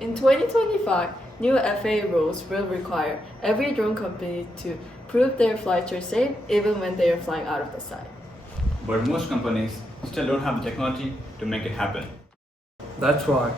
In 2025, new FAA rules will require every drone company to prove their flights are safe even when they are flying out of the site. But most companies still don't have the technology to make it happen. That's why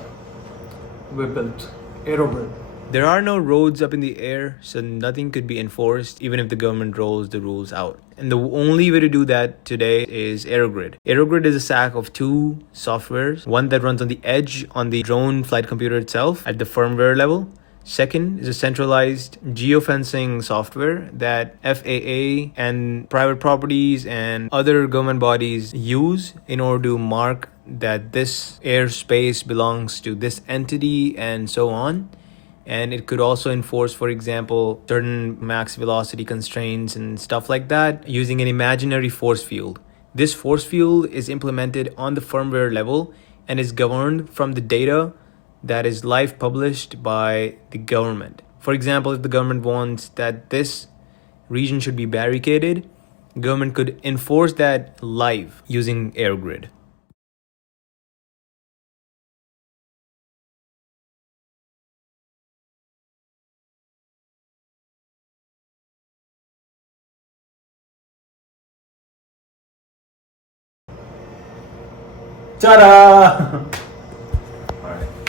we built Aerogrid. There are no roads up in the air, so nothing could be enforced even if the government rolls the rules out. And the only way to do that today is Aerogrid. Aerogrid is a stack of two softwares, one that runs on the edge on the drone flight computer itself at the firmware level. Second is a centralized geofencing software that FAA and private properties and other government bodies use in order to mark that this airspace belongs to this entity and so on. And it could also enforce, for example, certain max velocity constraints and stuff like that using an imaginary force field. This force field is implemented on the firmware level and is governed from the data that is live published by the government. For example, if the government wants that this region should be barricaded, government could enforce that live using Aerogrid. Ta-da!